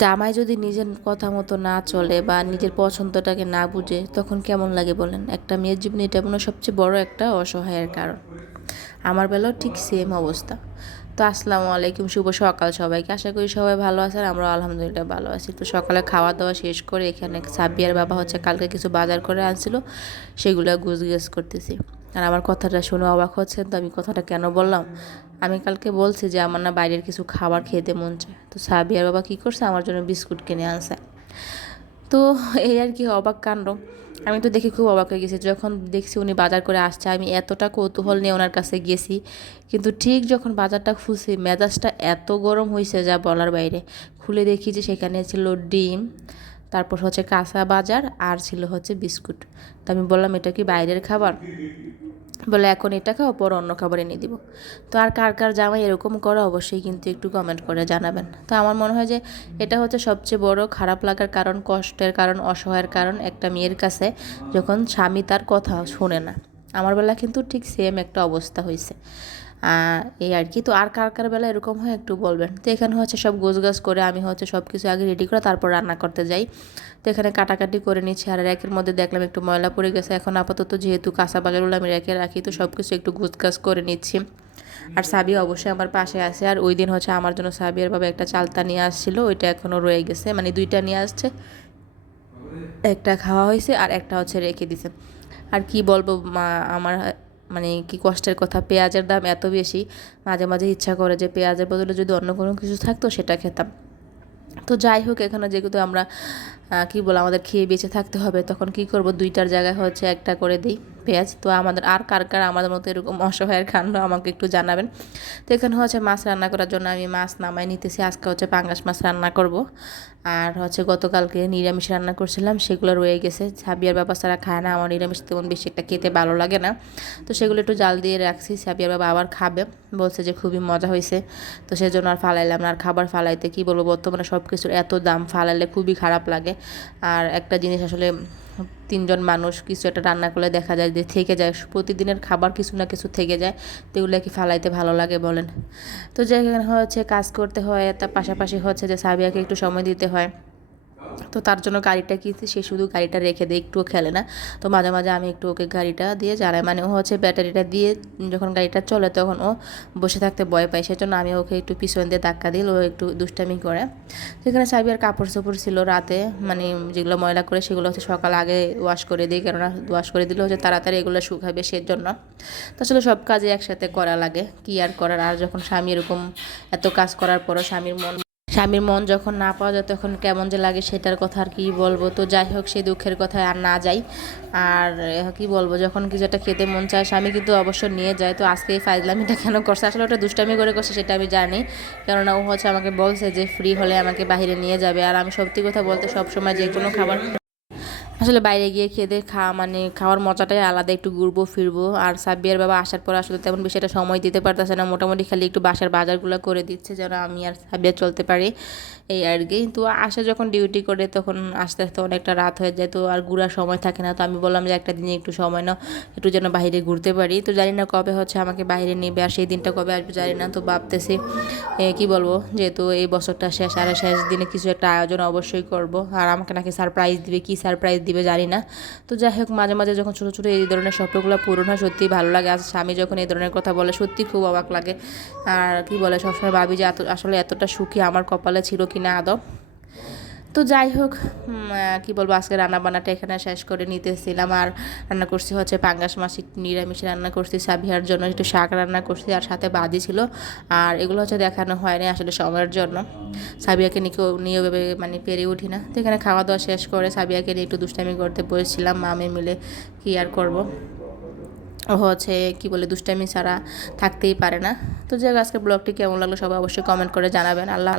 জামাই যদি নিজের কথা মতো না চলে বা নিজের পছন্দটাকে না বুঝে তখন কেমন লাগে বলেন? একটা মেয়ের জীবনে এটা মনে হয় সবচেয়ে বড় একটা অসহায়ের কারণ। আমার বেলাও ঠিক সেম অবস্থা। তো আসসালামু আলাইকুম, শুভ সকাল সবাইকে। আশা করি সবাই ভালো আছেন, আমরা আলহামদুলিল্লাহ ভালো আছি। তো সকালে খাওয়া দাওয়া শেষ করে এখানে সাব্বিয়ার বাবা হচ্ছে কালকে কিছু বাজার করে আনছিল, সেগুলো গুছগাছ করতেছি। আর আমার কথাটা শুনে অবাক হচ্ছেন তো আমি কথাটা কেন বললাম? আমি কালকে বলছি যে আমার না বাইরের কিছু খাবার খেতে মন চায়, তো সাবিয়ার বাবা কী করছে, আমার জন্য বিস্কুট কিনে আনছে। তো এই আর কি অবাক কাণ্ড। আমি তো দেখে খুব অবাক হয়ে গেছি যখন দেখছি উনি বাজার করে আসছে। আমি এতটা কৌতূহল নিয়ে ওনার কাছে গেছি, কিন্তু ঠিক যখন বাজারটা খুলছি মেজাজটা এত গরম হয়েছে যা বলার বাইরে। খুলে দেখি যে সেখানে ছিল ডিম, তারপর হচ্ছে কাঁচা বাজার, আর ছিল হচ্ছে বিস্কুট। তো আমি বললাম এটা কি বাইরের খাবার? বলে এখন এটা খাও, পর অন্য খাবার এনে দিব। তো আর কার কার জামাই এরকম করে অবশ্যই কিন্তু একটু কমেন্ট করে জানাবেন। তো আমার মনে হয় যে এটা হচ্ছে সবচেয়ে বড় খারাপ লাগার কারণ, কষ্টের কারণ, অসহায়ের কারণ একটা মেয়ের কাছে যখন স্বামী তার কথা শোনে না। আমার বেলা কিন্তু ঠিক সেম একটা অবস্থা হয়েছে। এই আর কি। তো আর কার কার বেলা এরকম হয় একটু বলবেন। তো এখানে হচ্ছে সব গোছগাছ করে আমি হচ্ছে সব কিছু আগে রেডি করে তারপর রান্না করতে যাই। তো এখানে কাটাকাটি করে নিচ্ছি, আর র্যাকের মধ্যে দেখলাম একটু ময়লা পড়ে গেছে। এখন আপাতত যেহেতু কাঁচা বাজারগুলো আমি র্যাকে রাখি, তো সব কিছু একটু গোছগাছ করে নিচ্ছি। আর সাবিয়া অবশ্যই আমার পাশে আছে। আর ওই দিন হচ্ছে আমার জন্য সাবিয়ার বাবা একটা চালতা নিয়ে আসছিল, ওইটা এখনও রয়ে গেছে, মানে দুইটা নিয়ে আসছে, একটা খাওয়া হয়েছে আর একটা হচ্ছে রেখে দিছে। আর কি বলবো মা, আমার মানে কি কষ্টের কথা, পেঁয়াজের দাম এত বেশি, মাঝে মাঝে ইচ্ছা করে যে পেঁয়াজের বদলে যদি অন্য কোনো কিছু থাকতো সেটা খেতাম। তো যাই হোক, এখানে যেহেতু আমরা কি বলে আমাদের খেয়ে বেঁচে থাকতে হবে, তখন কি করব, দুইটার জায়গায় হচ্ছে একটা করে দিই পেঁয়াজ। তো আমাদের আর কার কার আমাদের মতো এরকম অসহায়ের কাণ্ড আমাকে একটু জানাবেন। তো এখানে হচ্ছে মাছ রান্না করার জন্য আমি মাছ নামাই নিতেছি। আজকে হচ্ছে পাঙ্গাস মাছ রান্না করব। আর হচ্ছে গতকালকে নিরামিষ রান্না করছিলাম, সেগুলো রয়ে গেছে। সাবিয়ার বাবা ছাড়া খায় না, আমার নিরামিষ তেমন বেশি একটা খেতে ভালো লাগে না। তো সেগুলো একটু জাল দিয়ে রাখছি, সাবিয়ার বাবা আবার খাবে, বলছে যে খুবই মজা হয়েছে। তো সেজন্য আর ফালাইলাম না। আর খাবার ফালাইতে কি বলবো, বর্তমানে সব কিছুর এত দাম, ফালাইলে খুবই খারাপ লাগে। আর একটা জিনিস আসলে, তিনজন মানুষ কিছু একটা রান্না করলে দেখা যায় যে থেকে যায়, প্রতিদিনের খাবার কিছু না কিছু থেকে যায়। তো এগুলো কি ফালাইতে ভালো লাগে বলেন? তো যেখানে হচ্ছে কাজ করতে হয়, তার পাশাপাশি হচ্ছে যে সাবিয়াকে একটু সময় দিতে হয়। তো তার জন্য গাড়িটা কিনছি, সে শুধু গাড়িটা রেখে দেয়, একটুও খেলে না। তো মাঝে মাঝে আমি একটু ওকে গাড়িটা দিয়ে জ্বালাই, মানে ও হচ্ছে ব্যাটারিটা দিয়ে যখন গাড়িটা চলে তখন ও বসে থাকতে ভয় পায়, সেজন্য আমি ওকে একটু পিছন দিয়ে ধাক্কা দিই, ও একটু দুষ্টামি করে। সেখানে সাবিয়ার কাপড় চোপড় ছিল রাতে, মানে যেগুলো ময়লা করে সেগুলো হচ্ছে সকাল আগে ওয়াশ করে দিই, কেননা ওয়াশ করে দিলে হচ্ছে তাড়াতাড়ি এগুলো শুকাবে সেজন্য। তো আসলে সব কাজে একসাথে করা লাগে, কি আর করার। আর যখন স্বামী এরকম এত কাজ করার পরও স্বামীর মন যখন না পাওয়া যায় তখন কেমন যে লাগে সেটার কথা আর কি বলবো। তো যাই হোক, সেই দুঃখের কথায় আর না যাই। আর কি বলবো, যখন কিছু একটা খেতে মন চায় স্বামী কিন্তু অবশ্য নিয়ে যায়। তো আজকে এই ফাইজলামিটা কেন করছে, আসলে ওটা দুষ্টামি করে করছে সেটা আমি জানি, কেননা ও হচ্ছে আমাকে বলছে যে ফ্রি হলে আমাকে বাইরে নিয়ে যাবে। আর আমি সত্যি কথা বলতে সবসময় যে কোনো খাবার আসলে বাইরে গিয়ে খেতে খাওয়া মানে খাওয়ার মজাটাই আলাদা, একটু ঘুরবো ফিরবো। আর সাব্বিয়ার বাবা আসার পর আসলে তেমন বেশি একটা সময় দিতে পারতেছে না, মোটামুটি খালি একটু বাসার বাজারগুলো করে দিচ্ছে যেন আমি আর সাব্বিয়া চলতে পারি, এই আর কি। তো আসে যখন ডিউটি করে তখন আস্তে আস্তে অনেকটা রাত হয়ে যায়, তো আর ঘোরার সময় থাকে না। তো আমি বললাম যে একটা দিনে একটু সময় নাও, একটু যেন বাইরে ঘুরতে পারি। তো জানি না কবে হচ্ছে আমাকে বাইরে নেবে, আর সেই দিনটা কবে আসবে জানি না। তো ভাবতেছি কি বলবো, যেহেতু এই বছরটা শেষ, আর শেষ দিনে কিছু একটা আয়োজন অবশ্যই করব। আর আমাকে নাকি সারপ্রাইজ দিবে, কি সারপ্রাইজ দিবে জানি না। তো যাই হোক, মাঝে মাঝে যখন ছোটো ছোটো এই ধরনের স্বপ্নগুলো পূরণ হয় সত্যিই ভালো লাগে। আর স্বামী যখন এই ধরনের কথা বলে সত্যি খুব অবাক লাগে। আর কি বলে, সবসময় ভাবি যে আসলে এতটা সুখী আমার কপালে ছিল কি না আদৌ। তো যাই হোক, কি বলবো, আজকে রান্নাবান্নাটা এখানে শেষ করে নিতেছিলাম। আর রান্না করছি হচ্ছে পাঙ্গাস মাছ, একটু নিরামিষ রান্না করছি, সাবিহার জন্য একটু শাক রান্না করছি, আর সাথে ভাজি ছিল। আর এগুলো হচ্ছে দেখানো হয়নি আসলে সময়ের জন্য, সাবিয়াকে নিয়ে ওভাবে মানে পেরে উঠি না। তো এখানে খাওয়া দাওয়া শেষ করে সাবিয়াকে নিয়ে একটু দুষ্টামি করতে বসেছিলাম, মামে মিলে কি আর করব। ও হচ্ছে কি বলে, দুষ্টামি ছাড়া থাকতেই পারে না। তো যাই হোক, আজকের ব্লগটি কেমন লাগলো সবাই অবশ্যই কমেন্ট করে জানাবেন। আল্লাহ।